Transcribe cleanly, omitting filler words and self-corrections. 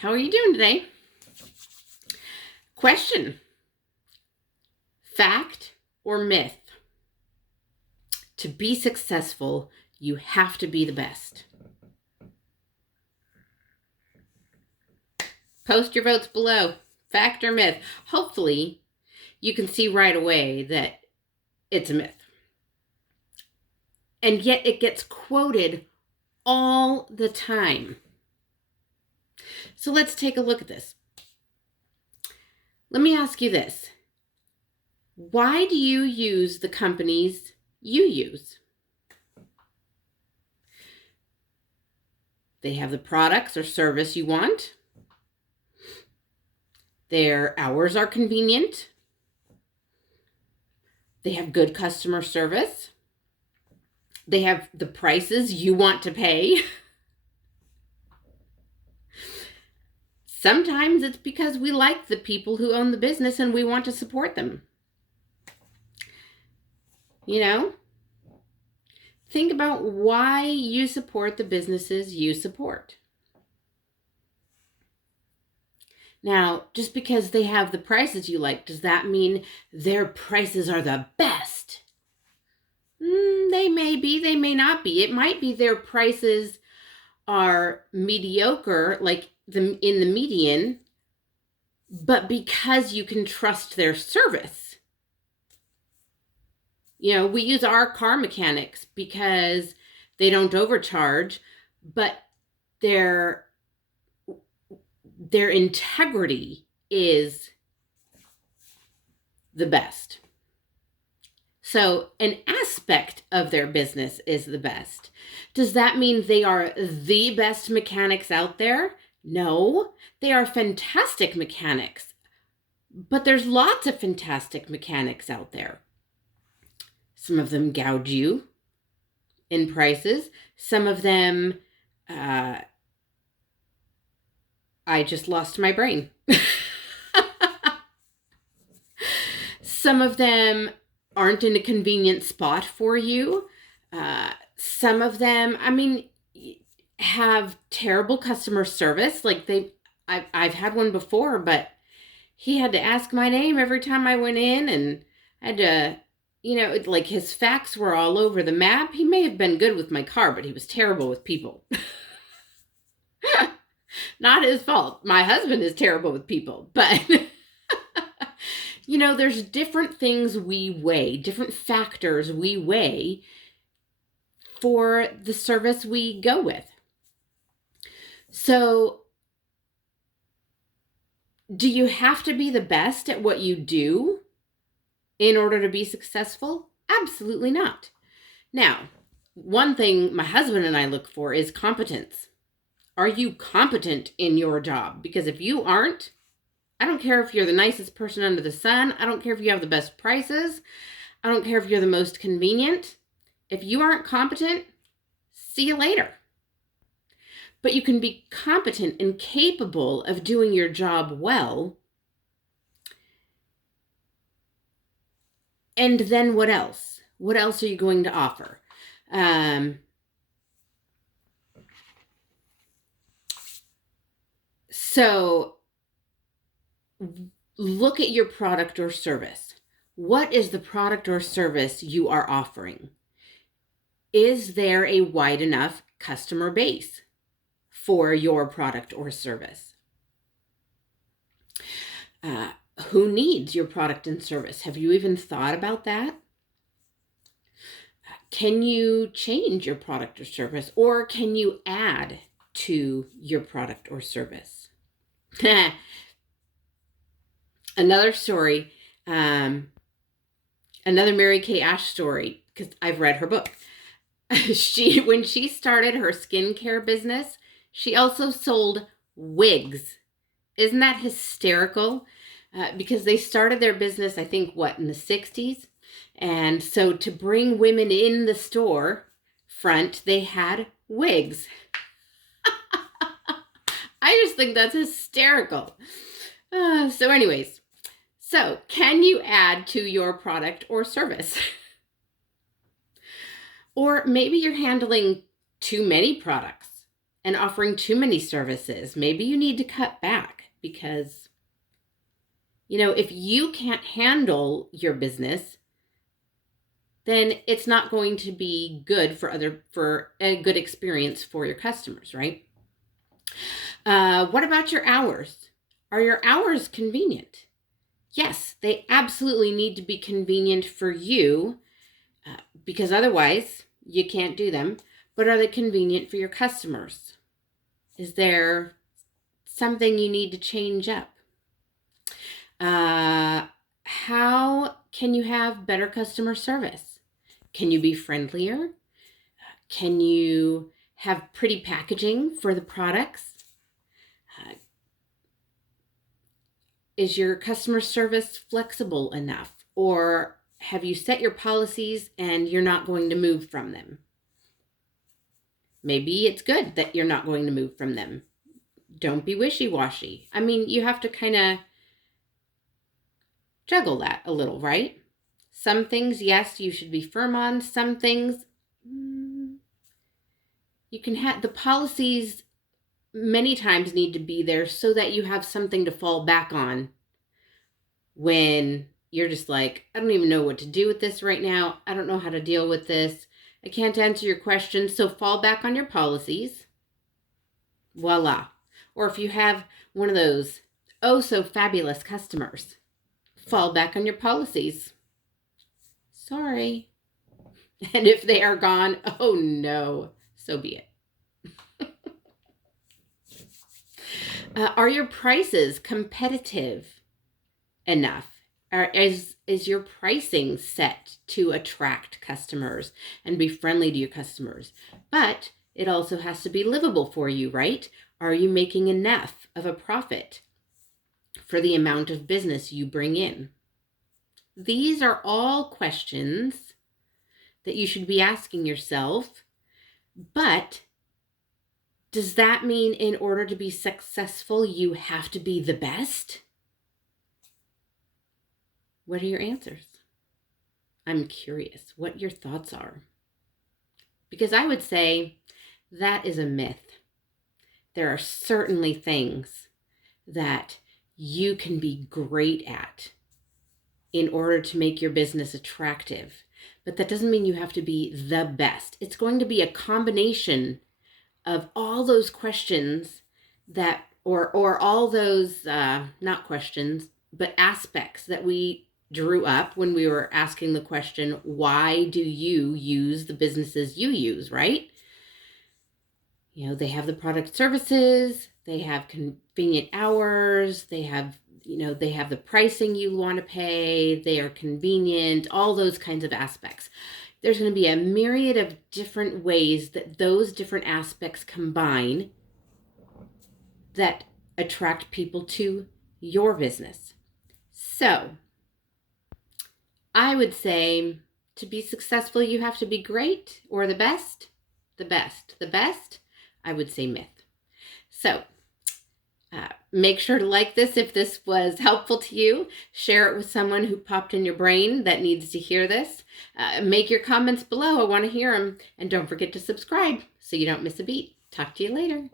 How are you doing today? Question. Fact or myth? To be successful, you have to be the best. Post your votes below. Fact or myth? Hopefully, you can see right away that it's a myth. And yet it gets quoted all the time. So let's take a look at this. Let me ask you this. Why do you use the companies you use? They have the products or service you want. Their hours are convenient. They have good customer service. They have the prices you want to pay. Sometimes it's because we like the people who own the business and we want to support them. You know, think about why you support the businesses you support. Now, just because they have the prices you like, does that mean their prices are the best? They may be, they may not be. It might be their prices are mediocre, like in the median, but because you can trust their service. You know, we use our car mechanics because they don't overcharge, but their integrity is the best. So an aspect of their business is the best. Does that mean they are the best mechanics out there? No, they are fantastic mechanics. But there's lots of fantastic mechanics out there. Some of them gouge you in prices. Some of them, I just lost my brain. Some of them aren't in a convenient spot for you. Some of them, have terrible customer service. Like I've had one before, but he had to ask my name every time I went in, and I had to, like his facts were all over the map. He may have been good with my car, but he was terrible with people. Not his fault. My husband is terrible with people, but there's different things we weigh, different factors we weigh for the service we go with. So, do you have to be the best at what you do in order to be successful? Absolutely not. Now, one thing my husband and I look for is competence. Are you competent in your job? Because if you aren't, I don't care if you're the nicest person under the sun. I don't care if you have the best prices. I don't care if you're the most convenient. If you aren't competent, see you later. But you can be competent and capable of doing your job well. And then what else? What else are you going to offer? So look at your product or service. What is the product or service you are offering? Is there a wide enough customer base for your product or service? Who needs your product and service? Have you even thought about that? Can you change your product or service, or can you add to your product or service? Another story, another Mary Kay Ash story, because I've read her book. When she started her skincare business, she also sold wigs. Isn't that hysterical? Because they started their business, I think, in the 60s? And so to bring women in the store front, they had wigs. I just think that's hysterical. So anyways, can you add to your product or service? Or maybe you're handling too many products and offering too many services. Maybe you need to cut back because, if you can't handle your business, then it's not going to be good for a good experience for your customers, right? What about your hours? Are your hours convenient? Yes, they absolutely need to be convenient for you because otherwise you can't do them. But are they convenient for your customers? Is there something you need to change up? How can you have better customer service? Can you be friendlier? Can you have pretty packaging for the products? Is your customer service flexible enough? Or have you set your policies and you're not going to move from them? Maybe it's good that you're not going to move from them. Don't be wishy-washy. I mean, you have to kind of juggle that a little, right? Some things, yes, you should be firm on. Some things, you can have the policies many times need to be there so that you have something to fall back on when you're just like, I don't even know what to do with this right now. I don't know how to deal with this. I can't answer your questions. So fall back on your policies. Voila. Or if you have one of those oh so fabulous customers, fall back on your policies. Sorry. And if they are gone, oh no, so be it. Are your prices competitive enough? Is your pricing set to attract customers and be friendly to your customers? But it also has to be livable for you, right? Are you making enough of a profit for the amount of business you bring in? These are all questions that you should be asking yourself. But does that mean in order to be successful, you have to be the best? What are your answers? I'm curious what your thoughts are. Because I would say that is a myth. There are certainly things that you can be great at in order to make your business attractive. But that doesn't mean you have to be the best. It's going to be a combination of all those questions that, or all those, not questions, but aspects that we drew up when we were asking the question, why do you use the businesses you use, right? They have the product services, they have convenient hours, they have the pricing you want to pay, they are convenient, all those kinds of aspects. There's going to be a myriad of different ways that those different aspects combine that attract people to your business. So, I would say to be successful, you have to be great or the best. The best, I would say myth. So, make sure to like this if this was helpful to you. Share it with someone who popped in your brain that needs to hear this. Make your comments below. I want to hear them. And don't forget to subscribe so you don't miss a beat. Talk to you later.